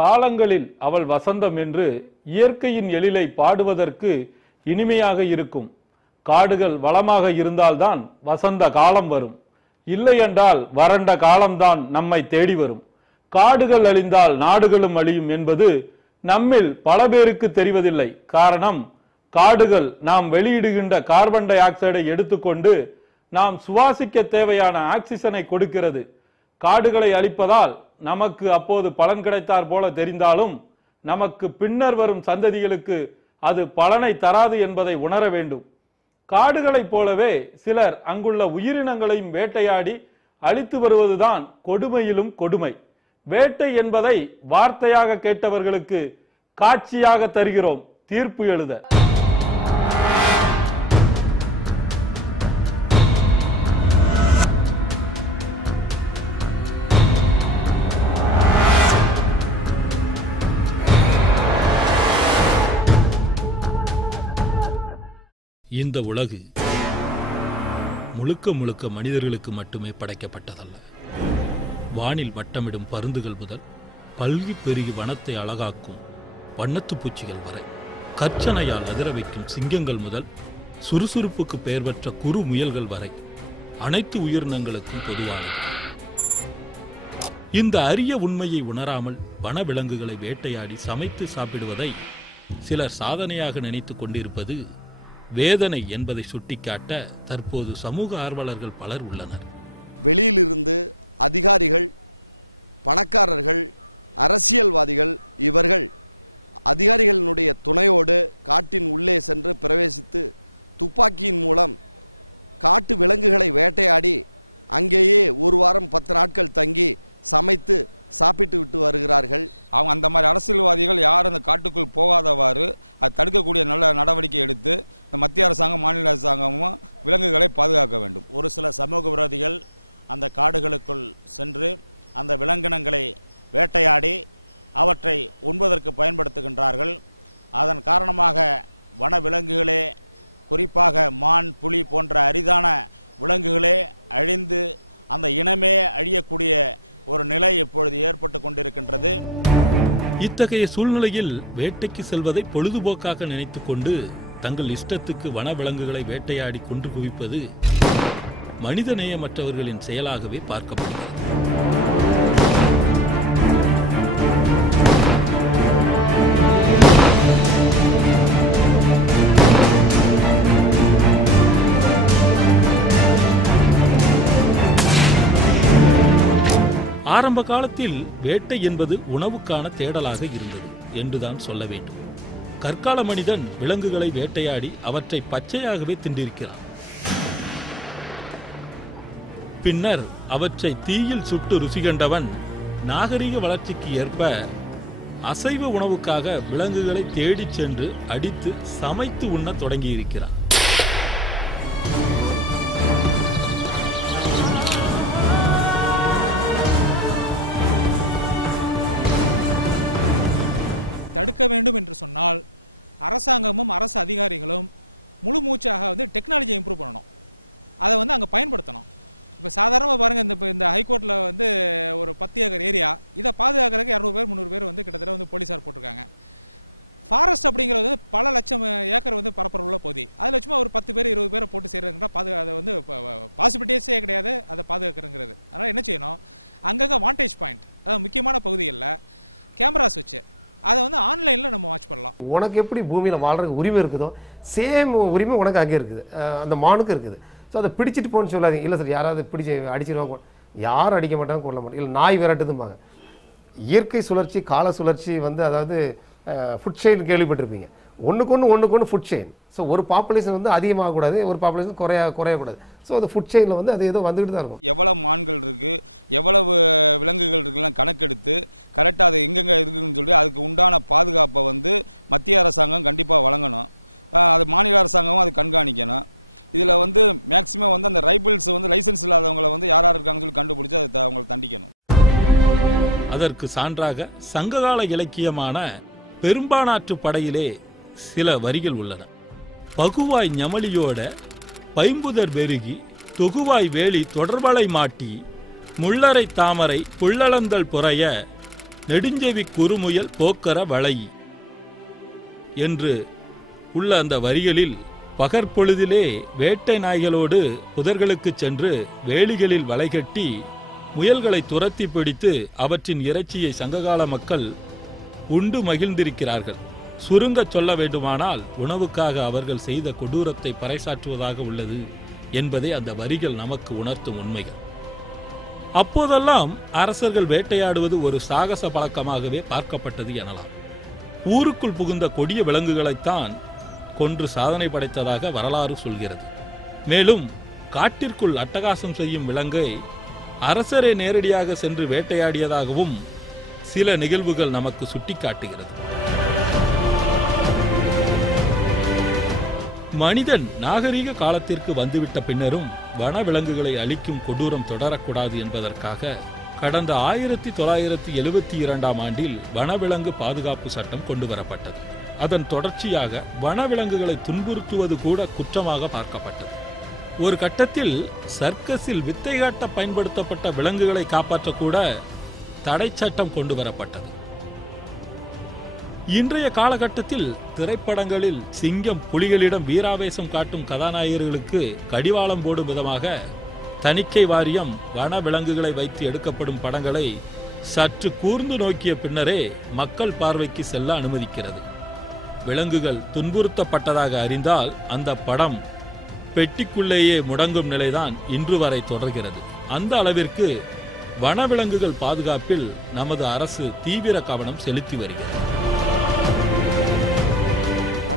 காலங்களில் அவள் வசந்தம் என்று இயற்கையின் எழிலை பாடுவதற்கு இனிமையாக இருக்கும். காடுகள் வளமாக இருந்தால்தான் வசந்த காலம் வரும். இல்லையென்றால் வறண்ட காலம்தான் நம்மை தேடி வரும். காடுகள் அழிந்தால் நாடுகளும் அழியும் என்பது நம்மில் பல பேருக்கு தெரிவதில்லை. காரணம் காடுகள் நாம் வெளியிடுகின்ற கார்பன் டை ஆக்சைடை எடுத்துக்கொண்டு நாம் சுவாசிக்க தேவையான ஆக்சிஜனை கொடுக்கிறது. காடுகளை அழிப்பதால் நமக்கு அப்போது பலன் கிடைத்தார் போல தெரிந்தாலும் நமக்கு பின்னர் வரும் சந்ததிகளுக்கு அது பலனை தராது என்பதை உணர வேண்டும். காடுகளைப் போலவே சிலர் அங்குள்ள உயிரினங்களையும் வேட்டையாடி அழித்து வருவதுதான் கொடுமையிலும் கொடுமை. வேட்டை என்பதை வார்த்தையாக கேட்டவர்களுக்கு காட்சியாக தருகிறோம். தீர்ப்பு எழுத. இந்த உலகு முழுக்க முழுக்க மனிதர்களுக்கு மட்டுமே படைக்கப்பட்டதல்ல. வானில் வட்டமிடும் பருந்துகள் முதல் பல்கி பெருகி வனத்தை அழகாக்கும் வண்ணத்து பூச்சிகள் வரை கற்சனையால் அதிர வைக்கும் சிங்கங்கள் முதல் சுறுசுறுப்புக்கு பெயர் பெற்ற குறு முயல்கள் வரை அனைத்து உயிரினங்களுக்கும் பொதுவானது. இந்த அரிய உண்மையை உணராமல் வனவிலங்குகளை வேட்டையாடி சமைத்து சாப்பிடுவதை சிலர் சாதனையாக நினைத்து கொண்டிருப்பது வேதனை என்பதை சுட்டிக்காட்ட தற்போது சமூக ஆர்வலர்கள் பலர் உள்ளனர். வெளியிலிருந்து அதிகாரிகள் பணக்காரர்கள் அரசியல்வாதிகள் இவர்கள் அதிகாரிகளினுடைய துணையோடு காட்டின் உள்ளே சென்று பிரவேசித்து துப்பாக்கியின் மூலம் காட்டு விலங்குகளை வேட்டையாடி அங்கேயே ஒரு வாரம் பத்து நாட்கள் தங்கி சமைத்து சாப்பிட்டு விட்டு வருகிறார்கள். அவங்க அந்த மாதிரி அரசியல்வாதிகள் யாரும் அந்த காட்டுக்குள் போகாதவாறு அது தடுக்கக்கூடிய நல்ல நடவடிக்கை எடுத்து இந்த மத்திய அரசாங்கம் மாநில அரசாங்கமும் விலங்குகளை பாதுகாக்க வேண்டும். ஒரு சில சமூக விரோதிகள் அந்த காடுகளுக்குள் சென்று அந்த விலங்கினங்களை வேட்டையாடி அவற்றை உண்பதற்கு பயன்படுத்துகின்றார்கள். அதன் காரணமாக வன விலங்குகளே குறிப்பாக மான் புலி போன்ற அரிதான விலங்குகளே அழிந்து அந்த இனமே அழியக்கூடிய ஒரு நிலை இப்பொழுது ஏற்பட்டு கொண்டிருக்கின்றது. இத்தகைய சூழ்நிலையில் வேட்டைக்கு செல்வதை பொழுதுபோக்காக நினைத்துக்கொண்டு தங்கள் இஷ்டத்துக்கு வன விலங்குகளை வேட்டையாடி கொன்று குவிப்பது மனிதநேயமற்றவர்களின் செயலாகவே பார்க்கப்படுகிறது. ஆரம்ப காலத்தில் வேட்டை என்பது உணவுக்கான தேடலாக இருந்தது என்றுதான் சொல்ல வேண்டும். கற்கால மனிதன் விலங்குகளை வேட்டையாடி அவற்றை பச்சையாகவே தின்றிருக்கிறான். பின்னர் அவற்றை தீயில் சுட்டு ருசி கண்டவன் நாகரிக வளர்ச்சிக்கு ஏற்ப அசைவ உணவுக்காக விலங்குகளை தேடிச் சென்று அடித்து சமைத்து உண்ணத் தொடங்கியிருக்கிறான். தடுக்க வேண்டும் என்று சொன்னால் அரசாங்கமும் அரசு அதிகாரிகளும் முழு மூச்சாக வந்து டெக்னாலஜியை இம்ப்ரூவ் பண்ணணும். அதை வந்து அங்கே பயன்படுத்தணும். இப்போ சாதாரணமாக பாருங்கள் இந்த இப்போ இந்த ஹைகோர்ட்டில் வந்து ஒரு பத்து ஏக்கர் ஏரியா இதை பாதுகாக்கிறதுக்கு இரநூறு பேர் முந்நூறு பேர் வந்து கிட்டத்தட்ட வந்து போலீஸார் போட்டிருக்காங்க. ஃபாரஸ்ட் அப்படிங்கிறது வந்து பல லட்சம் ஏக்கர் வந்து பரப்பரவுள்ள பகுதி. அதில் சும்மா ஒரு பத்து பேர் இருபது பேரை போட்டு செய்கிறதுங்கிற பாதுகா அதை வந்து பாசிபிலிட்டிஸே கிடையாது அதை பாதுகாக்கிறங்கிறது அதனால் என்ன செய்யணும்? அங்கங்கே வாண்டேஜ் பாயிண்ட் அதாவது முக்கியமான பகுதிகளில் கேமராஸ் வச்சு அதை வந்து ஆன்லைனில் நம்ம வாட்ச் பண்ணலாம். உனக்கு எப்படி பூமியில் வாழ்றதுக்கு உரிமை இருக்குதோ சேம் உரிமை உனக்கு அங்கே இருக்குது. அந்த மானுக்கு இருக்குது. ஸோ அதை பிடிச்சிட்டு போன்னு சொல்லாதீங்க. இல்லை சார் யாராவது பிடிச்சி அடிச்சிருவாங்க யாரும் அடிக்க மாட்டாங்க கொள்ள மாட்டாங்க. இல்லை நாய் விரட்டுதும்பாங்க. இயற்கை சுழற்சி கால சுழற்சி வந்து அதாவது ஃபுட் செயின் கேள்விப்பட்டிருப்பீங்க. ஒன்றுக்கு ஒன்று ஒன்றுக்கு ஒன்று ஃபுட் செயின் ஸோ ஒரு பாப்புலேஷன் வந்து அதிகமாகக்கூடாது ஒரு பாப்புலேஷன் குறைய குறையக்கூடாது. ஸோ அந்த ஃபுட் செயினில் வந்து அது ஏதோ வந்துக்கிட்டு தான் இருக்கும். எவ்வளவு மான்கள் இருக்கு எவ்வளவு விலங்குகள் இருக்குலாம் கணக்கெடுத்து கரெக்டாக அது எங்கெங்கே இருக்குன்னு சொல்லி அதுக்கு உண்டான பாதுகாப்பை வந்து மத்திய அரசாங்கம் கண்டிப்பாக வழங்கணும். அது மாநில அரசாங்கமும் அது கண்காணிக்கணும். இதில் வந்து மேக்சிமம் வந்து அந்த ரைபிள்ஸ் வந்து லைசன்ஸ் இல்லாதவங்களை வந்து யார் யார் இருக்காங்கன்னு சொல்லி கண்டுபிடிச்சி அதை அவங்களை தண்டிக்கணும். அதற்கு சான்றாக சங்ககால இலக்கியமான பெரும்பானாற்று படையிலே சில வரிகள் உள்ளன. பகுவாய் ஞமலியோட பைம்புதர் பெருகி தொகுவாய் வேலி தொடர்பலை மாட்டி முள்ளரை தாமரை புள்ளளந்தல் புறைய நெடுஞ்செவி குறுமுயல் போக்கர வளை என்று உள்ள அந்த வரிகளில் பகற்பொழுதிலே வேட்டை நாய்களோடு புதர்களுக்குச் சென்று வேலிகளில் வலை கட்டி முயல்களை துரத்தி பிடித்து அவற்றின் இறைச்சியை சங்ககால மக்கள் உண்டு மகிழ்ந்திருக்கிறார்கள். சுருங்கச் சொல்ல வேண்டுமானால் உணவுக்காக அவர்கள் செய்த கொடூரத்தை பறைசாற்றுவதாக உள்ளது என்பதே அந்த வரிகள் நமக்கு உணர்த்தும் உண்மைகள். அப்போதெல்லாம் அரசர்கள் வேட்டையாடுவது ஒரு சாகச பழக்கமாகவே பார்க்கப்பட்டது எனலாம். ஊருக்குள் புகுந்த கொடிய விலங்குகளைத்தான் கொன்று சாதனை படைத்ததாக வரலாறு சொல்கிறது. மேலும் காட்டிற்குள் அட்டகாசம் செய்யும் விலங்கை அரசரே நேரடியாக சென்று வேட்டையாடியதாகவும் சில நிகழ்வுகள் நமக்கு சுட்டிக்காட்டுகிறது. மனிதன் நாகரீக காலத்திற்கு வந்துவிட்ட பின்னரும் வனவிலங்குகளை அழிக்கும் கொடூரம் தொடரக்கூடாது என்பதற்காக கடந்த ஆயிரத்தி தொள்ளாயிரத்தி எழுபத்தி இரண்டாம் ஆண்டில் வனவிலங்கு பாதுகாப்பு சட்டம் கொண்டு வரப்பட்டது. அதன் தொடர்ச்சியாக வனவிலங்குகளை துன்புறுத்துவது கூட குற்றமாக பார்க்கப்பட்டது. ஒரு கட்டத்தில் சர்க்கஸில் வித்தை காட்ட பயன்படுத்தப்பட்ட விலங்குகளை காப்பாற்றக்கூட தடை சட்டம் கொண்டு வரப்பட்டது. இன்றைய காலகட்டத்தில் திரைப்படங்களில் சிங்கம் புலிகளிடம் வீராவேசம் காட்டும் கதாநாயகர்களுக்கு கடிவாளம் போடும் விதமாக தணிக்கை வாரியம் வன விலங்குகளை வைத்து எடுக்கப்படும் படங்களை சற்று கூர்ந்து நோக்கிய பின்னரே மக்கள் பார்வைக்கு செல்ல அனுமதிக்கிறது. விலங்குகள் துன்புறுத்தப்பட்டதாக அறிந்தால் அந்த படம் பெட்டிக்குள்ளேயே முடங்கும் நிலைதான் இன்று வரை தொடர்கிறது. அந்த அளவிற்கு வனவிலங்குகள் பாதுகாப்பில் நமது அரசு தீவிர கவனம் செலுத்தி வருகிறது.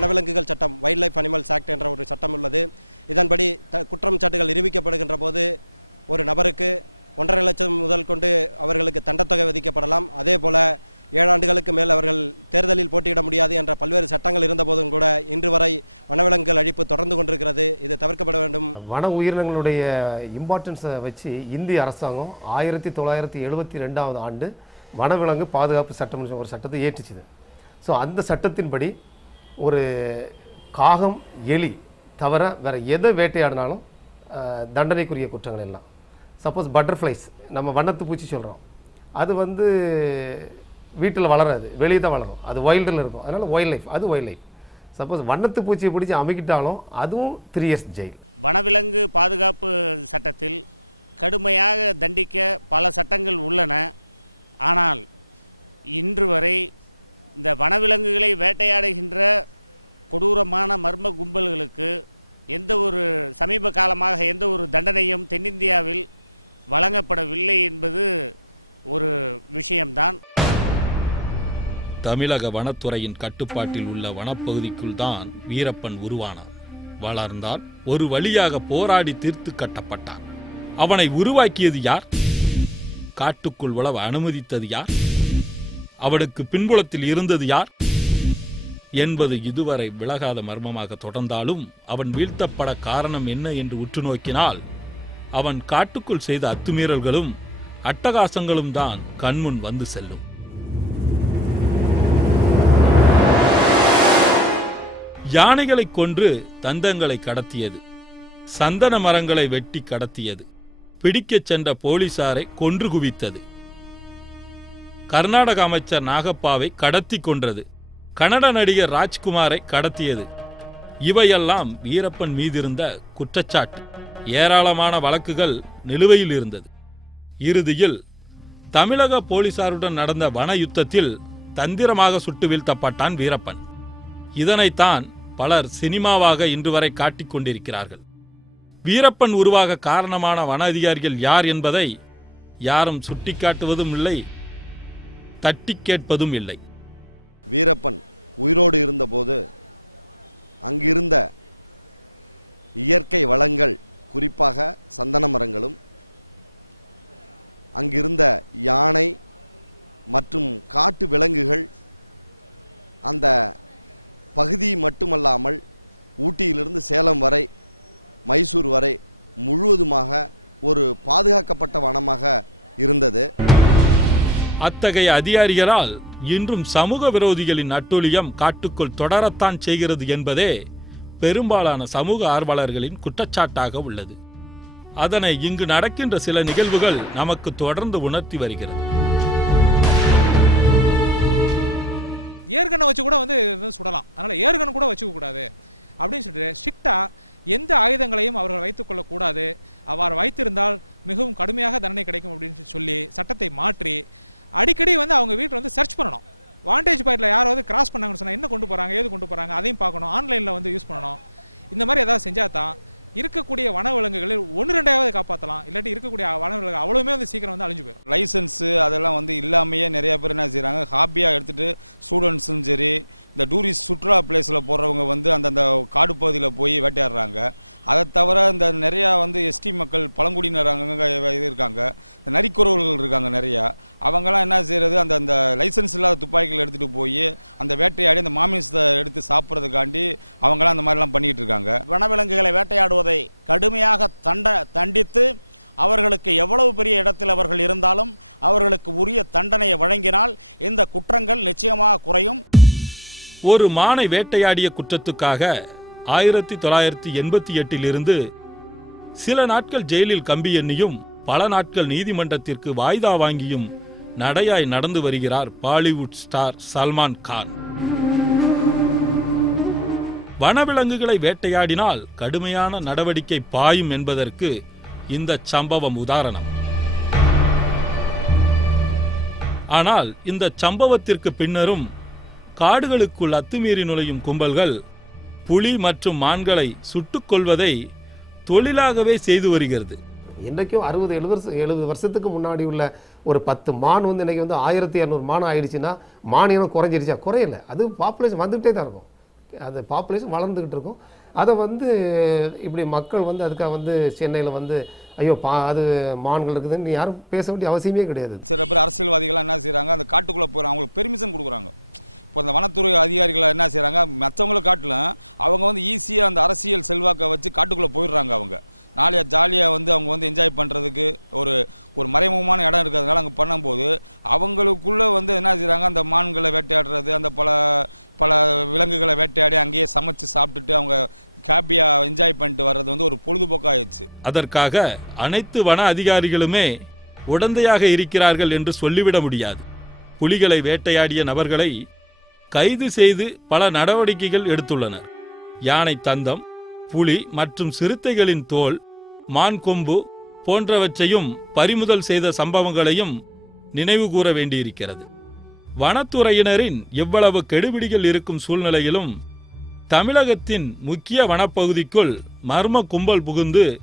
வனவிலங்குகள் சட்டம் வைல்ட் லைஃப் அனிமல்ஸ் ஆக்ட் என்ற ஒரு சட்டம் உள்ளது. இதன்படி த குற்றம் சாட்டுகள் நிரூபிக்கப்படுகின்ற போது ஒரு நபருக்கு ஒன்றரை லட்சம் முதல் கொண்டு அவர்களுக்கு தண்டத்தொகை விதிக்கப்படலாம். அதே போல ஏழாண்டுகளுக்கு மேல் அவர்கள் தேர்தலில் போட்டியிட முடியாது என்ற பல்வேறு சட்டங்கள் இருந்தபோதும் கூட இன்று வரை வனவிலங்குகள் அழிப்பு தொடர்ந்து கொண்டிருக்கிறது. இது தவிர்க்கப்பட வேண்டும். வன உயிரினங்களுடைய இம்பார்ட்டன்ஸை வச்சு இந்திய அரசாங்கம் ஆயிரத்தி தொள்ளாயிரத்தி எழுபத்தி ரெண்டாவது ஆண்டு வனவிலங்கு பாதுகாப்பு சட்டம் ஒரு சட்டத்தை ஏற்றுச்சுது ஸோ அந்த சட்டத்தின்படி ஒரு காகம் எலி தவிர வேறு எதை வேட்டையாடினாலும் தண்டனைக்குரிய குற்றங்கள் எல்லாம். சப்போஸ் பட்டர்ஃப்ளைஸ் நம்ம வண்ணத்து பூச்சி சொல்கிறோம் அது வந்து வீட்டில் வளராது வெளியே தான் வளரும். அது வைல்டில் இருக்கும். அதனால் வைல்ட் லைஃப் அது வைல்ட் லைஃப் சப்போஸ் வண்ணத்து பூச்சியை பிடிச்சி அமுக்கிட்டாலும் அதுவும் த்ரீ இயர்ஸ் ஜெயில் வனவிலங்கு பாதுகாப்பு சட்டத்தில் கடுமையாக தண்டிக்க பல சட்டங்கள் உள்ளன. ஆனால் இன்று வரை இந்த வனவிலங்குகளை வேட்டையாடுகின்ற கொடூரமான மர்ம கும்பல்களுக்கு எந்த ஒரு சமீப காலமாக எந்த ஒரு தண்டனையும் தென்னிந்தியாவில் வழங்கப்படவில்லை என்பது ஒரு விஷயம்தான். தமிழக வனத்துறையின் கட்டுப்பாட்டில் உள்ள வனப்பகுதிக்குள் தான் வீரப்பன் உருவானான். வளர்ந்தால் ஒரு வழியாக போராடி தீர்த்து கட்டப்பட்டான். அவனை உருவாக்கியது யார்? காட்டுக்குள் உழவ அனுமதித்தது யார்? அவளுக்கு பின்புலத்தில் இருந்தது யார்? என்பது இதுவரை விலகாத மர்மமாக தொடர்ந்தாலும் அவன் வீழ்த்தப்பட காரணம் என்ன என்று உற்று நோக்கினால் அவன் காட்டுக்குள் செய்த அத்துமீறல்களும் அட்டகாசங்களும் தான் கண்முன் வந்து செல்லும். யானைகளை கொன்று தந்தங்களை கடத்தியது சந்தன மரங்களை வெட்டி கடத்தியது பிடிக்கச் சென்ற போலீசாரை கொன்று குவித்தது. கர்நாடக அமைச்சர் நாகப்பாவை கடத்தி கொன்றது. கன்னட நடிகர் ராஜ்குமாரை கடத்தியது. இவையெல்லாம் வீரப்பன் மீதிருந்த குற்றச்சாட்டு. ஏராளமான வழக்குகள் நிலுவையில் இருந்தது. இறுதியில் தமிழக போலீசாருடன் நடந்த வன யுத்தத்தில் தந்திரமாக சுட்டு வீழ்த்தப்பட்டான் வீரப்பன். இதனைத்தான் பலர் சினிமாவாக இன்று வரை காட்டிக் கொண்டிருக்கிறார்கள். வீரப்பன் உருவாக காரணமான வன அதிகாரிகள் யார் என்பதை யாரும் சுட்டிக்காட்டுவதும் இல்லை தட்டிக் கேட்பதும் இல்லை. வீரப்பன் உயிரோடு இருந்தபோது அங்கிருந்த இயற்கை வளங்கள் குறிப்பாக சந்தன மரங்களும் அங்கிருந்த யானை மற்றும் காட்டு விலங்குகள் அந்த பகுதி மட்டுமல்லாமல் ஊட்டியிலிருந்து சேலம் வரை மைசூர் வரை முழுவதுமாக ஒரு பாதுகாக்கப்பட்ட வனமாக இருந்தது. அத்தகைய அதிகாரிகளால் இன்றும் சமூக விரோதிகளின் அட்டூழியம் காட்டுக்குள் தொடரத்தான் செய்கிறது என்பதே பெரும்பாலான சமூக ஆர்வலர்களின் குற்றச்சாட்டாக உள்ளது. அதனை இங்கு நடக்கின்ற சில நிகழ்வுகள் நமக்கு தொடர்ந்து உணர்த்தி வருகிறது. ஏர்கனை வச்சு கூட வந்து சுடலாம். அதனால் ஏர்கன் கூட வச்சுக்க கூடாது. அப்படின்னு சொல்லிட்டு ஸ்ட்ரிக்டாக எந்த ஆயுதங்களையும் அவர்கள் வைத்துக்கொள்ளக்கூடாது அவ்வாறு வைத்திருந்தால் மிகவும் கடுமையாக தண்டனை கிடைக்கும் அப்படின்னு சொல்லி சட்டத்தை மாற்றி அடிக்கடி வந்து அவங்க வீட்டில் வந்து சர்ச் பண்ணணும். வாண்டேஜ் பாயிண்டில் யாராவது கிராஸ் பண்ணாங்கன்னு சொன்னால் என்ன கொண்டு போகிறாங்க ஏது கொண்டு போகிறாங்க அதையும் பார்க்கணும். ஆன்லைனில் வந்து யூஸ் பண்ணணும். இந்த மாதிரி ஏதாவது செஞ்சால் தான் இருக்கக்கூடிய வனவிலங்குகளில் ஒன்று ரெண்டாவது காப்பாற்றலாம் இல்லாட்டி இருக்கக்கூடிய வனவிலங்கு அவ்வளவுமே வந்து சீக்கிரம் வந்து அழிஞ்சு போயிடும் லைசன்ஸு அதெல்லாம் வந்து இல்லாமையே நிறைய பேர் என்ன செய்கிறாங்க ஹாபியாக எடுத்துகிட்டு ஸ்டூடெண்ட்ஸும் சரி இந்த டூரிஸ்ட் சுற்றுலா பிளேஸில் போடுறவங்க வந்து அந்தந்த காடு பகுதியில் போய் வேட்டையாடுறாங்க. அதை தவிர இந்த நிறையா வந்து எஸ்டி மக்கள் பழங்குடியினர் அங்கங்க இது இருக்காங்க. இந்த நரிக்குறவர்கள் இருக்காங்க நிறையா. அவங்கெல்லாம் என்ன செய்கிறது அந்த அந்த லைசன்ஸ் இல்லாத துப்பாக்கிகள் எடுத்துகிட்டு போய் அந்த வேட்டையாடி அந்த மாமிசத்தை எடுத்து சாப்பிட்றதுக்காண்டி அவங்கெல்லாம் அந்த மாதிரிலாம் பண்ணிகிட்டு இருக்காங்க. வனவிலங்குகளை வேட்டையாடுவதை கடுமையாக தண்ட தண்டித்து அவர்களுக்கு எவ்வளவு பெரிய இடத்தில் அவர்கள் இருந்தாலும் அவர்களுக்கு உரிய தண்டனையை வழங்கினால் இந்த குற்றங்கள் நிச்சயமாக குறையும். ஒரு மானை வேட்டையாடிய குற்றத்துக்காக ஆயிரத்தி தொள்ளாயிரத்தி எண்பத்தி எட்டிலிருந்து சில நாட்கள் ஜெயிலில் கம்பி எண்ணியும் பல நாட்கள் நீதிமன்றத்திற்கு வாய்தா வாங்கியும் நடையாய் நடந்து வருகிறார் பாலிவுட் ஸ்டார் சல்மான் கான். வனவிலங்குகளை வேட்டையாடினால் கடுமையான நடவடிக்கை பாயும் என்பதற்கு இந்த சம்பவம் உதாரணம். ஆனால் இந்த சம்பவத்திற்கு பின்னரும் காடுகளுக்குள் அத்துமீறி நுழையும் கும்பல்கள் புலி மற்றும் மான்களை சுட்டுக் கொள்வதை தொழிலாகவே செய்து வருகிறது. இன்றைக்கும் அறுபது எழுபது எழுபது வருஷத்துக்கு முன்னாடி உள்ள ஒரு பத்து மான் வந்து இன்றைக்கி வந்து ஆயிரத்தி இரநூறு மான் ஆயிடுச்சுன்னா மானியம் குறைஞ்சிருச்சா? குறையல. அது பாப்புலேஷன் வந்துகிட்டே தான் இருக்கும். அது பாப்புலேஷன் வளர்ந்துக்கிட்டு இருக்கும். அதை வந்து இப்படி மக்கள் வந்து அதுக்காக வந்து சென்னையில் வந்து ஐயோ பா அது மான்கள் இருக்குதுன்னு யாரும் பேச வேண்டிய அவசியமே கிடையாது. சில பேர் அரசியல்வாதிகள்லாம் என்ன செய்கிறாங்க அந்த காட்டுக்குள்ளே போகிறாங்க அவங்களுக்கு பெர்மிஷன் கொடுக்குறாங்க. இப்போ அந்த வனத்துறை அதிகாரிகள் என்ன செய்கிறாங்க மற்றவங்களை காட்டிலும் அவங்க வந்து ஈஸியாக அந்த அரசியல் செல்வாக்கை வச்சு காட்டுக்குள்ளே போயிடுறாங்க அவங்க. நாளைய ஜாலியாக வந்து அவங்க வந்து என்ஜாய் பண்ணுறதுக்கு ஒரு ஒரு மறைமுகமான இடம் இருக்கிறதுனால அங்கே பண்ணும்போது அவங்களுக்குள்ளே வந்து என்ன செய்கிறாங்க அந்த மான்களை வேட்டையாடுறது அந்த பல பல விலங்குகளை வேட்டையாடி அங்கேயே சமைச்சு சாப்பிட்டுட்டு அவங்க ஹாப்பியாக என்ஜாய் பண்ணிட்டு வர்றது வந்து ஒரு பொழுதுபோக்காயிடுச்சு. அதற்காக அனைத்து வன அதிகாரிகளுமே உடந்தையாக இருக்கிறார்கள் என்று சொல்லிவிட முடியாது. புலிகளை வேட்டையாடிய நபர்களை கைது செய்து பல நடவடிக்கைகள் எடுத்துள்ளனர். யானை தந்தம் புலி மற்றும் சிறுத்தைகளின் தோல் மான் கொம்பு போன்றவற்றையும் பறிமுதல் செய்த சம்பவங்களையும் நினைவுகூர வேண்டியிருக்கிறது. வனத்துறையினரின் இவ்வளவு கெடுபிடிகள் இருக்கும் சூழ்நிலையிலும் தமிழகத்தின் முக்கிய வனப்பகுதிக்குள் மர்ம கும்பல் புகுந்து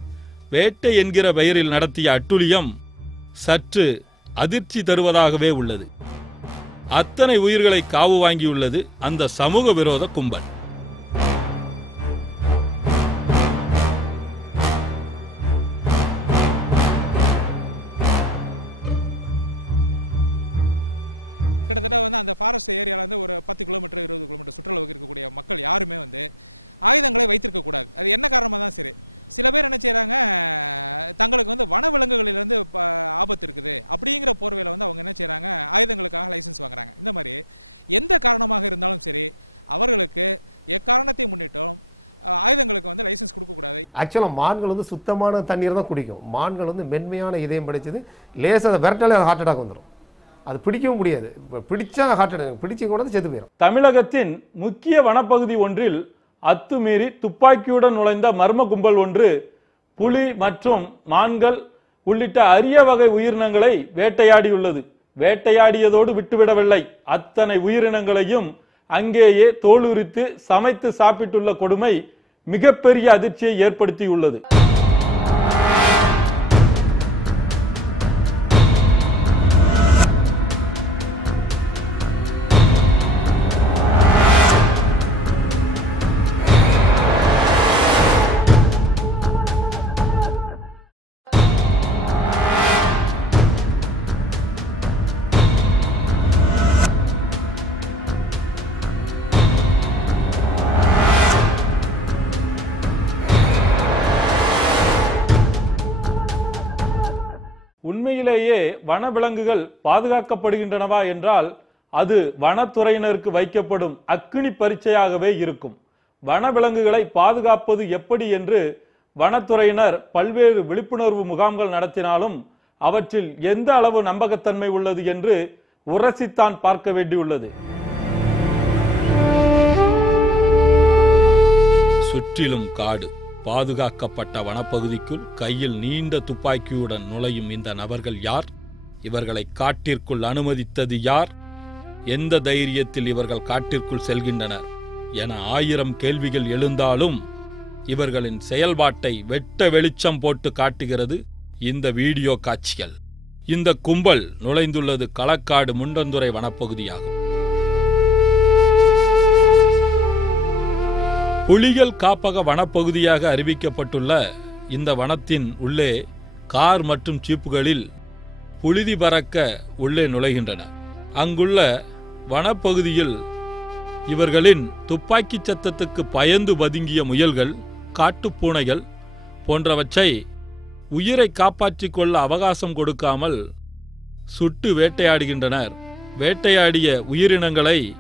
வேட்டை என்கிற பெயரில் நடத்திய அட்டுழியம் சற்று அதிர்ச்சி தருவதாகவே உள்ளது. அத்தனை உயிர்களை காவு வாங்கியுள்ளது அந்த சமூக விரோத கும்பல். கிட்டத்தட்ட வந்து அந்த ஃபாரஸ்ட் ஏரியாவிலேருந்து ஒரு பத்து கிலோமீட்டர் இருபது கிலோமீட்டர் சுற்றளவுக்கு இருக்கக்கூடிய மக்கள் யாருமே வந்து ஆயுதங்களை வைத்திருக்கக்கூடாது அது என்ன காரணமாக தான் சரி. சில பேர் என்ன செய்கிறாங்க தங்களுக்கு வந்து வனவிலங்குகளிலிருந்து ஆபத்து இருக்குது. அப்படிங்கிற போர்வையில் வந்து அவங்க என்ன செய்கிறாங்க ஆயுதங்களுக்காக லைசன்ஸ் வாங்குறாங்க. இந்த மாதிரி எந்த காரணமாக இருந்தாலும் சரி அவர்களுக்கு எக்காரணத்தை முன்னிட்டும் ஆயுதங்களுக்கு வந்து லைசன்ஸ் கொடுக்கக்கூடாது ஆக்சுவலாக மான்கள் வந்து சுத்தமான தண்ணீர் தான் குடிக்கும். மான்கள் வந்து மென்மையான இதயம் படிச்சது. லேசாக விரட்டாலே ஹார்ட் அட்டாக் வந்துடும் அது பிடிக்கவும் முடியாது. இப்போ பிடிச்சா ஹார்ட் அட்டாக் பிடிச்சி கூட செத்து போயிடும் தமிழகத்தின் முக்கிய வனப்பகுதி ஒன்றில் அத்துமீறி துப்பாக்கியுடன் நுழைந்த மர்ம கும்பல் ஒன்று புலி மற்றும் மான்கள் உள்ளிட்ட அரிய வகை உயிரினங்களை வேட்டையாடியுள்ளது. வேட்டையாடியதோடு விட்டுவிடவில்லை. அத்தனை உயிரினங்களையும் அங்கேயே தோலுரித்து சமைத்து சாப்பிட்டுள்ள கொடுமை மிகப்பெரிய அதிர்ச்சியை ஏற்படுத்தியுள்ளது. உண்மையிலேயே வனவிலங்குகள் பாதுகாக்கப்படுகின்றனவா என்றால் அது வனத்துறையினருக்கு வைக்கப்படும் அக்கினி பரீட்சையாகவே இருக்கும். வனவிலங்குகளை பாதுகாப்பது எப்படி என்று வனத்துறையினர் பல்வேறு விழிப்புணர்வு முகாம்கள் நடத்தினாலும் அவற்றில் எந்த அளவு நம்பகத்தன்மை உள்ளது என்று உரசித்தான் பார்க்க வேண்டியுள்ளது. சுற்றிலும் காடு. பாதுகாக்கப்பட்ட வனப்பகுதிக்குள் கையில் நீண்ட துப்பாக்கியுடன் நுழையும் இந்த நபர்கள் யார்? இவர்களை காட்டிற்குள் அனுமதித்தது யார்? எந்த தைரியத்தில் இவர்கள் காட்டிற்குள் செல்கின்றனர் என ஆயிரம் கேள்விகள் எழுந்தாலும் இவர்களின் செயல்பாட்டை வெட்ட வெளிச்சம் போட்டு காட்டுகிறது இந்த வீடியோ காட்சிகள். இந்த கும்பல் நுழைந்துள்ளது களக்காடு முண்டந்துறை வனப்பகுதியாகும். புலிகள் காப்பக வனப்பகுதியாக அறிவிக்கப்பட்டுள்ள இந்த வனத்தின் உள்ளே கார் மற்றும் ஜீப்புகளில் புழுதி பறக்க உள்ளே நுழைகின்றன. அங்குள்ள வனப்பகுதியில் இவர்களின் துப்பாக்கிச் சத்தத்துக்கு பயந்து பதுங்கிய முயல்கள் காட்டுப்பூனைகள் போன்றவற்றை உயிரை காப்பாற்றிக் கொள்ள அவகாசம் கொடுக்காமல் சுட்டு வேட்டையாடுகின்றனர். வேட்டையாடிய உயிரினங்களை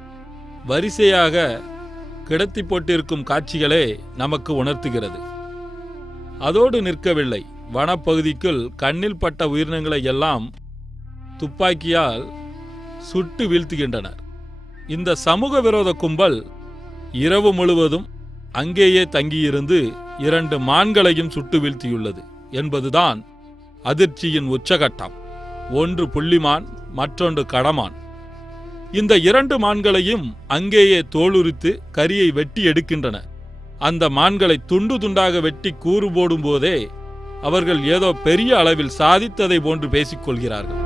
வரிசையாக கிடத்தி போட்டிருக்கும் காட்சிகளே நமக்கு உணர்த்துகிறது. அதோடு நிற்கவில்லை. வனப்பகுதிக்குள் கண்ணில் பட்ட உயிரினங்களை எல்லாம் துப்பாக்கியால் சுட்டு வீழ்த்துகின்றனர். இந்த சமூக விரோத கும்பல் இரவு முழுவதும் அங்கேயே தங்கியிருந்து இரண்டு மான்களையும் சுட்டு வீழ்த்தியுள்ளது என்பதுதான் அதிர்ச்சியின் உச்சகட்டம். ஒன்று புள்ளிமான் மற்றொன்று கடமான். இந்த இரண்டு மான்களையும் அங்கேயே தோலுரித்து கரியை வெட்டி எடுக்கின்றன. அந்த மான்களை துண்டு துண்டாக வெட்டி கூறு போடும் போதே அவர்கள் ஏதோ பெரிய அளவில் சாதித்ததை போன்று பேசிக் கொள்கிறார்கள்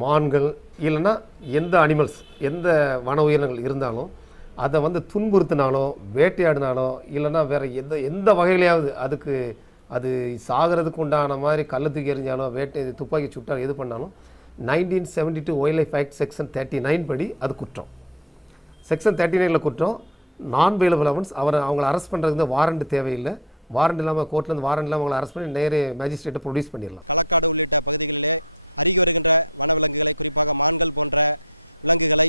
மான்கள் இல்லைன்னா எந்த அனிமல்ஸ் எந்த வன உயிரினங்கள் இருந்தாலும் அதை வந்து துன்புறுத்தினாலோ வேட்டையாடினாலோ இல்லைன்னா வேற எந்த எந்த வகையிலையாவது அதுக்கு அது சாகிறதுக்கு உண்டான மாதிரி கள்ளத்துக்கு தூக்கி எறிஞ்சாலோ வேட்டை துப்பாக்கி சுட்டாலும் எது பண்ணாலும் nineteen seventy two wildlife act section thirty nine படி அது குற்றம். செக்ஷன் தேர்ட்டி நைனில் குற்றம். நான் பெயிலபிள் அவன்ஸ் அவரை அவங்கள அரெஸ்ட் பண்ணுறதுக்கு வாரண்ட் தேவையில்லை. வாரண்ட் இல்லாமல் கோர்ட்லேருந்து வாரண்ட் இல்லாமல் அவங்களை அரெஸ்ட் பண்ணி நேரே மேஜிஸ்ட்ரேட்டை ப்ரொடியூஸ் பண்ணிடலாம். களக்காடு உள்ளிட்ட பகுதிகளிலே அருகி வருகின்ற வனவிலங்குகளை குறிப்பாக மான்கள் போன்ற விலங்குகளை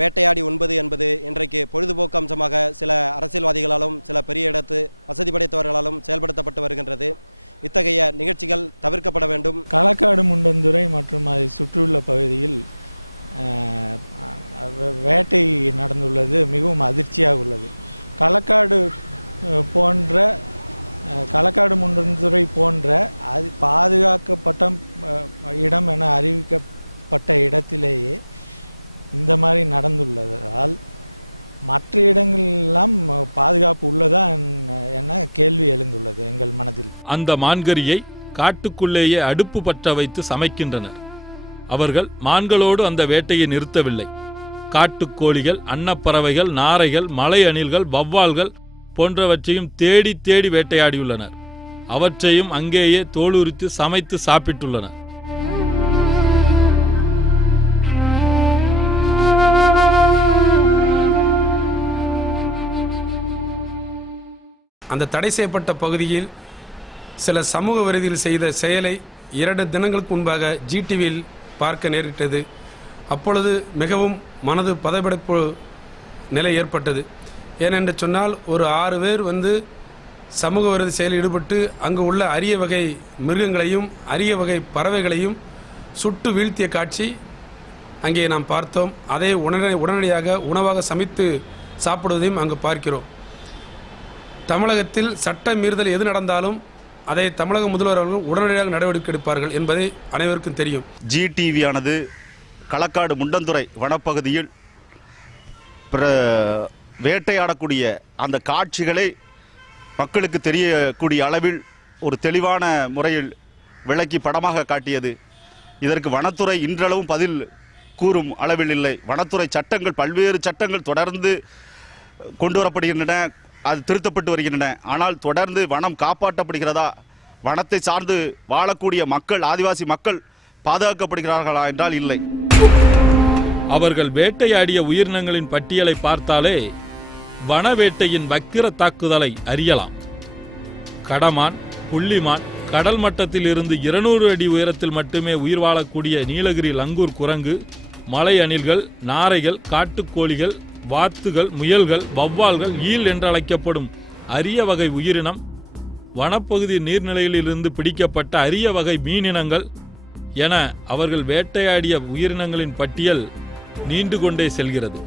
வேட்டையாடி உண்பது என்பது இன்றைக்கு பொழுதுபோக்கு அம்சமாக சில அரசியல்வாதிகளாலும் சில பெரிய இடத்து வசதி படைத்தவர்களாலும் செயல்படுத்தப்பட்டு வருகின்றது. இத்தகைய நிகழ்ச்சிகள் தவிர்க்கப்பட வேண்டும். களக்காடு முண்டந்துறை மற்றும் அதை சுற்றியுள்ள பகுதியில் வேட்டை நடந்துள்ளது மிகவும் அதிர்ச்சியாக உள்ளது. களக்காடு போன்ற களக்காடு முண்டந்துறை போன்ற அது பாதுகாக்கப்பட்ட இடம் என அறிவிக்கப்பட்ட இடத்திலேயே இந்த மாதிரி நடந்துள்ளதால் மற்ற இடங்களெல்லாம் பாதுகாப்பு உள்ளதா என கேள்வி எழுந்துள்ளது எங்கள் மனதில். அந்த மான்கரியை காட்டுக்குள்ளேயே அடுப்பு பற்ற வைத்து சமைக்கின்றனர். அவர்கள் மான்களோடு அந்த வேட்டையை நிறுத்தவில்லை. காட்டுக்கோழிகள் அன்னப்பறவைகள் நாரைகள் மலை அணில்கள் வவ்வால்கள் போன்றவற்றையும் தேடி தேடி வேட்டையாடியுள்ளனர். அவற்றையும் அங்கேயே தோலுரித்து சமைத்து சாப்பிட்டுள்ளனர். அந்த தடை செய்யப்பட்ட பகுதியில் சில சமூக விரதியில் செய்த செயலை இரண்டு தினங்களுக்கு முன்பாக ஜிடிவியில் பார்க்க நேரிட்டது. அப்பொழுது மிகவும் மனது பதபடப்பு நிலை ஏற்பட்டது. ஏனென்று சொன்னால் ஒரு ஆறு பேர் வந்து சமூக விரோத செயலில் ஈடுபட்டு அங்கு உள்ள அரிய வகை மிருகங்களையும் அரிய வகை பறவைகளையும் சுட்டு வீழ்த்திய காட்சி அங்கே நாம் பார்த்தோம். அதை உடனடி உடனடியாக உணவாக சமைத்து சாப்பிடுவதையும் அங்கு பார்க்கிறோம். தமிழகத்தில் சட்ட மீறுதல் எது நடந்தாலும் அதை தமிழக முதல்வர் அவர்கள் உடனடியாக நடவடிக்கை எடுப்பார்கள் என்பதை அனைவருக்கும் தெரியும். ஜி டிவியானது களக்காடு முண்டந்துறை வனப்பகுதியில் பிற வேட்டையாடக்கூடிய அந்த காட்சிகளை மக்களுக்கு தெரியக்கூடிய அளவில் ஒரு தெளிவான முறையில் விளக்கி படமாக காட்டியது. இதற்கு வனத்துறை இன்றளவும் பதில் கூறும் அளவில் இல்லை. வனத்துறை சட்டங்கள் பல்வேறு சட்டங்கள் தொடர்ந்து கொண்டு வரப்படுகின்றன. அது திருத்தப்பட்டு வருகின்றன. ஆனால் தொடர்ந்து வனம் காப்பாற்றப்படுகிறதா? வனத்தை சார்ந்து வாழக்கூடிய மக்கள் ஆதிவாசி மக்கள் பாதுகாக்கப்படுகிறார்களா என்றால் இல்லை. அவர்கள் வேட்டையாடிய உயிரினங்களின் பட்டியலை பார்த்தாலே வனவேட்டையின் வக்கிர தாக்குதலை அறியலாம். கடமான் புள்ளிமான் கடல் மட்டத்தில் இருந்து இருநூறு அடி உயரத்தில் மட்டுமே உயிர் வாழக்கூடிய நீலகிரி லங்கூர் குரங்கு மலை அணில்கள் நாரைகள் காட்டுக்கோழிகள் வாத்துகள் முயல்கள் வவ்வால்கள் ஈல் என்றழைக்கப்படும் அரிய வகை உயிரினம் வனப்பகுதி நீர்நிலைகளிலிருந்து பிடிக்கப்பட்ட அரிய வகை மீனினங்கள் என அவர்கள் வேட்டையாடிய உயிரினங்களின் பட்டியல் நீண்டு கொண்டே செல்கிறது.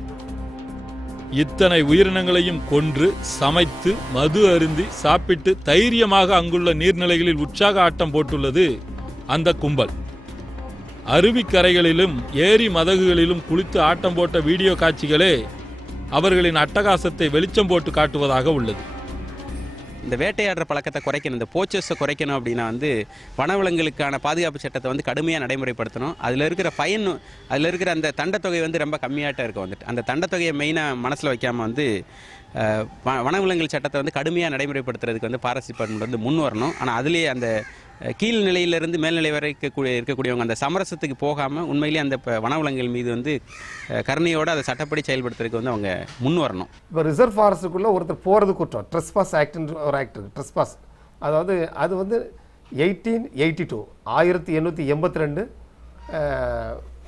இத்தனை உயிரினங்களையும் கொன்று சமைத்து மது அருந்தி சாப்பிட்டு தைரியமாக அங்குள்ள நீர்நிலைகளில் உற்சாக ஆட்டம் போட்டுள்ளது அந்த கும்பல். அருவிக்கரைகளிலும் ஏரி மதகுகளிலும் குளித்து ஆட்டம் போட்ட வீடியோ காட்சிகளே அவர்களின் அட்டகாசத்தை வெளிச்சம் போட்டு காட்டுவதாக உள்ளது. இந்த வேட்டையாடுற பழக்கத்தை குறைக்கணும் இந்த போச்சஸை குறைக்கணும் அப்படின்னா வந்து வனவிலங்குகளுக்கான பாதுகாப்பு சட்டத்தை வந்து கடுமையாக நடைமுறைப்படுத்தணும். அதில் இருக்கிற ஃபைன் அதில் இருக்கிற அந்த தண்டத்தொகை வந்து ரொம்ப கம்மியாகிட்ட இருக்கும் வந்துட்டு. அந்த தண்டத்தொகையை மெயினாக மனசில் வைக்காமல் வந்து வ- வனவிலங்குகள் சட்டத்தை வந்து கடுமையாக நடைமுறைப்படுத்துறதுக்கு வந்து பாரஸ்ட் டிபார்ட்மெண்ட் வந்து முன் வரணும். ஆனால் அதுலேயே அந்த கீழ் நிலையிலிருந்து மேல்நிலை வரை இருக்கக்கூடிய இருக்கக்கூடியவங்க அந்த சமரசத்துக்கு போகாமல் உண்மையிலேயே அந்த வனவளங்கள் மீது வந்து கருணையோடு அதை சட்டப்படி செயல்படுத்துறதுக்கு வந்து அவங்க முன் வரணும். இப்போ ரிசர்வ் ஃபாரஸ்ட்டுக்குள்ளே ஒருத்தர் போகிறது குற்றம். ட்ரெஸ்பாஸ் ஆக்ட்ன்ற ஒரு ஆக்ட் இருக்குது ட்ரெஸ்பாஸ் அதாவது அது வந்து எயிட்டீன் எயிட்டி டூ ஆயிரத்தி எண்ணூற்றி எண்பத்தி ரெண்டு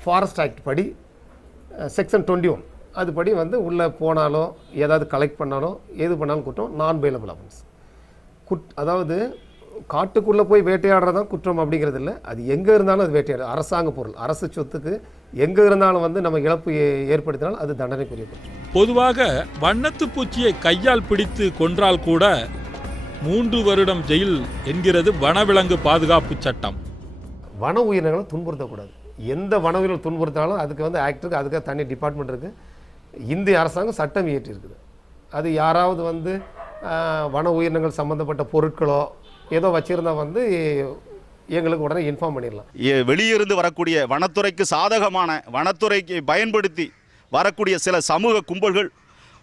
ஃபாரஸ்ட் ஆக்ட் படி செக்ஷன் டுவெண்ட்டி ஒன் அதுபடி வந்து உள்ளே போனாலோ ஏதாவது கலெக்ட் பண்ணாலோ எது பண்ணாலும் குற்றம். நான் பெயிலபிள் அஃபன்ஸ் குட் அதாவது காட்டுக்குள்ளே போய் வேட்டையாடுறது தான் குற்றம் அப்படிங்கிறது இல்லை அது எங்கே இருந்தாலும் அது வேட்டையாடு. அரசாங்க பொருள் அரசு சொத்துக்கு எங்கே இருந்தாலும் வந்து நம்ம இழப்பு ஏற்படுத்தினால் அது தண்டனைக்குரிய பொதுவாக வண்ணத்து பூச்சியை கையால் பிடித்து கொன்றால் கூட மூன்று வருடம் ஜெயில் என்கிறது வனவிலங்கு பாதுகாப்பு சட்டம். வன உயிரினங்களை துன்புறுத்தக்கூடாது. எந்த வன உயிரினம் துன்புறுத்தினாலும் அதுக்கு வந்து ஆக்ட் இருக்குது அதுக்காக தனி டிபார்ட்மெண்ட் இருக்குது இந்திய அரசாங்கம் சட்டம் இயற்றி இருக்குது அது யாராவது வந்து வன உயிரினங்கள் சம்மந்தப்பட்ட பொருட்களோ ஏதோ வச்சுருந்தா வந்து எங்களுக்கு உடனே இன்ஃபார்ம் பண்ணிடலாம். வெளியிருந்து வரக்கூடிய வனத்துறைக்கு சாதகமான வனத்துறைக்கு பயன்படுத்தி வரக்கூடிய சில சமூக கும்பல்கள்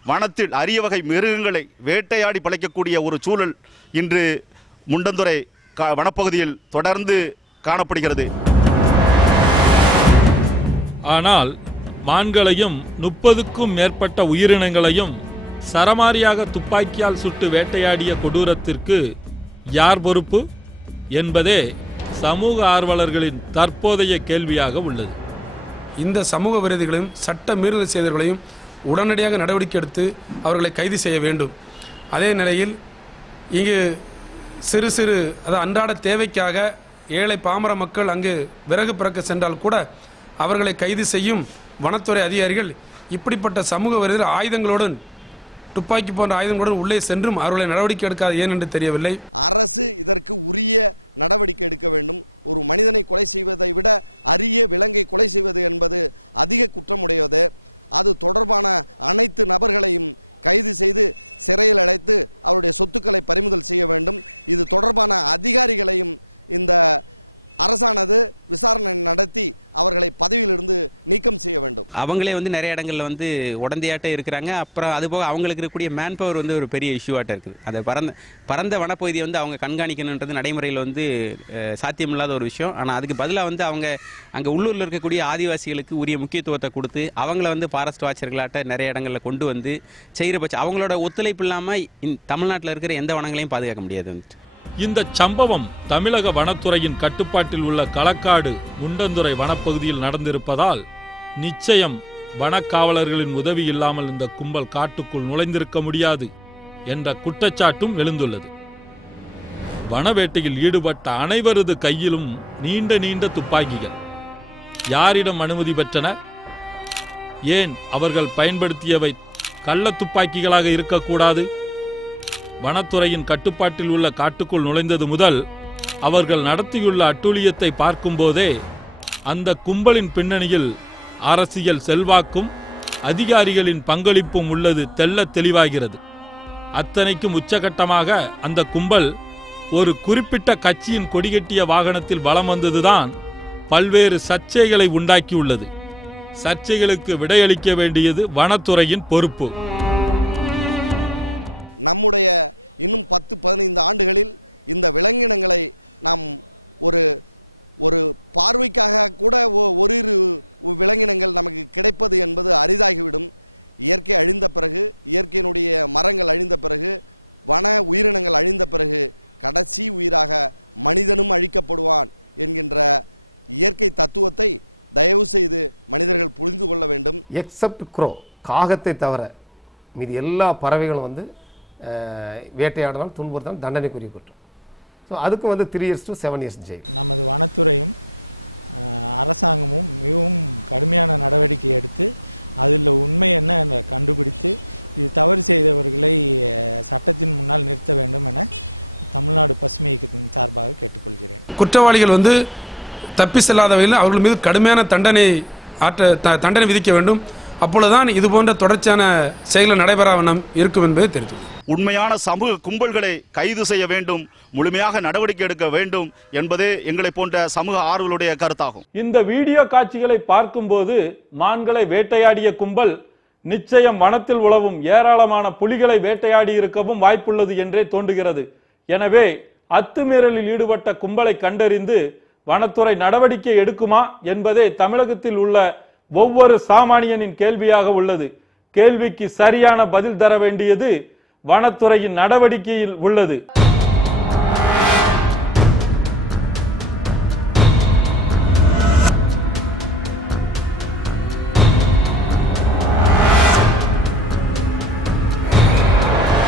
வனத்தில் அரிய வகை மிருகங்களை வேட்டையாடி பிழைக்கக்கூடிய ஒரு சூழல் இன்று முண்டந்துறை கா வனப்பகுதியில் தொடர்ந்து காணப்படுகிறது. ஆனால் மான்களையும் முப்பதுக்கும் மேற்பட்ட உயிரினங்களையும் சரமாரியாக துப்பாக்கியால் சுட்டு வேட்டையாடிய கொடூரத்திற்கு யார் பொறுப்பு என்பதே சமூக ஆர்வலர்களின் தற்போதைய கேள்வியாக உள்ளது. இந்த சமூக விரோதிகளையும் சட்ட மீறுதல் செய்தவர்களையும் உடனடியாக நடவடிக்கை எடுத்து அவர்களை கைது செய்ய வேண்டும். அதே நிலையில் இங்கு சிறு சிறு அதாவது அன்றாட தேவைக்காக ஏழை பாமர மக்கள் அங்கு விறகு பிறக்க சென்றால் கூட அவர்களை கைது செய்யும் வனத்துறை அதிகாரிகள் இப்படிப்பட்ட சமூக விரோதிகள் ஆயுதங்களுடன் துப்பாக்கி போன்ற ஆயுதங்களுடன் உள்ளே சென்றும் அவர்களை நடவடிக்கை எடுக்காது ஏன் என்று தெரியவில்லை. அரசு இதற்கு உரிய நடவடிக்கை எடுக்க வேண்டும். ஒரு மனிதனை கொலை செய்வதை விட அரிய விலங்கை கொலை செய்வது என்பது அதிக குற்றமுடையது. அது தொடர்பான அனைத்து நபர்களையும் கைது செய்து சிறையில் அடைத்து அவருடைய சொத்துக்களை பறிமுதல் செய்ய வேண்டும். இது தொடர்பான அதிகாரிகளையும் இந்த அரசானது விசாரணை நடத்தி அவர்களை பதவியிலிருந்து நீக்கம் செய்ய வேண்டும். அவங்களே வந்து நிறைய இடங்களில் வந்து உடந்தையாட்ட இருக்கிறாங்க. அப்புறம் அதுபோக அவங்களுக்கு இருக்கக்கூடிய மேன் பவர் வந்து ஒரு பெரிய இஷ்யூவாட்ட இருக்குது. அந்த பரந்த பரந்த வனப்பகுதியை வந்து அவங்க கண்காணிக்கணுன்றது நடைமுறையில் வந்து சாத்தியமில்லாத ஒரு விஷயம். ஆனால் அதுக்கு பதிலாக வந்து அவங்க அங்கே உள்ளூரில் இருக்கக்கூடிய ஆதிவாசிகளுக்கு உரிய முக்கியத்துவத்தை கொடுத்து அவங்கள வந்து ஃபாரஸ்ட் வாட்சர்களாட்ட நிறைய இடங்களில் கொண்டு வந்து செய்கிற பட்சம் அவங்களோட ஒத்துழைப்பு இல்லாமல் தமிழ்நாட்டில் இருக்கிற எந்த வனங்களையும் பாதுகாக்க முடியாது வந்துட்டு. இந்த சம்பவம் தமிழக வனத்துறையின் கட்டுப்பாட்டில் உள்ள களக்காடு முண்டந்துறை வனப்பகுதியில் நடந்திருப்பதால் நிச்சயம் வனக்காவலர்களின் உதவி இல்லாமல் இந்த கும்பல் காட்டுக்குள் நுழைந்திருக்க முடியாது என்ற குற்றச்சாட்டும் எழுந்துள்ளது. வனவேட்டையில் ஈடுபட்ட அனைவரது கையிலும் நீண்ட நீண்ட துப்பாக்கிகள். யாரிடம் அனுமதி பெற்றன? ஏன் அவர்கள் பயன்படுத்தியவை கள்ள துப்பாக்கிகளாக இருக்கக்கூடாது? வனத்துறையின் கட்டுப்பாட்டில் உள்ள காட்டுக்குள் நுழைந்தது முதல் அவர்கள் நடத்தியுள்ள அட்டூழியத்தை பார்க்கும்போதே அந்த கும்பலின் பின்னணியில் அரசியல் செல்வாக்கும் அதிகாரிகளின் பங்களிப்பும் உள்ளது தெள்ளத் தெளிவாகிறது. அத்தனைக்கும் உச்சகட்டமாக அந்த கும்பல் ஒரு குறிப்பிட்ட கட்சியின் கொடிகட்டிய வாகனத்தில் வலம் வந்ததுதான் பல்வேறு சர்ச்சைகளை உண்டாக்கியுள்ளது. சர்ச்சைகளுக்கு விடையளிக்க வேண்டியது வனத்துறையின் பொறுப்பு. நம்முடைய இன்னும் பத்து பதினைந்து ஆண்டுகளில் இந்த விலங்கினங்களை நாம் ஒரு ஒரு பார்வைக்காக கூட ஒரு இரு விலங்கினங்கள் நமக்கு கிடைப்பது என்பது அரிதாகிவிடும். இயற்கை அழிந்த பிறகு இயற்கையினுடைய மரங்கள் அழிந்த பிறகு வன உயிரினங்கள் அழிந்த பிறகு கடைசி உயிராக மனிதனும் அழிக்கப்படுவான் என்கின்ற இயற்கை தத்துவத்தை தயவு செய்து மனிதர்கள் புரிந்து கொள்ள வேண்டும். எக்ஸப்ட் க்ரோ காகத்தை தவிர மீதி எல்லா பறவைகளும் வந்து அஹ், வேட்டையாடினால் துன்புறுத்தால் தண்டனைக்குரிய குற்றம். ஸோ அதுக்கு வந்து three years to seven years jail நமது வனத்துறையும் அரசாங்கமும் மிகவும் கடுமையான நடவடிக்கை எடுத்து அதில் உண்மை என்ன என கண்டுபிடித்து இது தவறு செய்தவர்களை சட்டத்தின் முன்னால் நிறுத்த வேண்டும் என தமிழ்நாடு பசுமை இயக்கத்தின் சார்பாக கேட்டுக்கொள்கிறேன். குற்றவாளிகள் வந்து தப்பி செல்லாத வகையில் அவர்கள் மீது கடுமையான தண்டனை ஆற்ற த- தண்டனை விதிக்க வேண்டும். அப்பொழுதுதான் இது போன்ற தொடர்ச்சியான செயல்கள் நடைபெறா வண்ணம் இருக்கும் என்பதை தெரிவித்துள்ளது உண்மையான சமூக கும்பல்களை கைது செய்ய வேண்டும் முழுமையாக நடவடிக்கை எடுக்க வேண்டும் என்பதே எங்களை போன்ற சமூக ஆர்வலுடைய கருத்தாகும். இந்த வீடியோ காட்சிகளை பார்க்கும்போது மான்களை வேட்டையாடிய கும்பல் நிச்சயம் வனத்தில் உழவும் ஏராளமான புலிகளை வேட்டையாடி இருக்கவும் வாய்ப்புள்ளது என்றே தோன்றுகிறது. எனவே அத்துமீறலில் ஈடுபட்ட கும்பலை கண்டறிந்து வனத்துறை நடவடிக்கை எடுக்குமா என்பதே தமிழகத்தில் உள்ள ஒவ்வொரு சாமானியனின் கேள்வியாக உள்ளது. கேள்விக்கு சரியான பதில் தர வேண்டியது வனத்துறையின் நடவடிக்கையில் உள்ளது.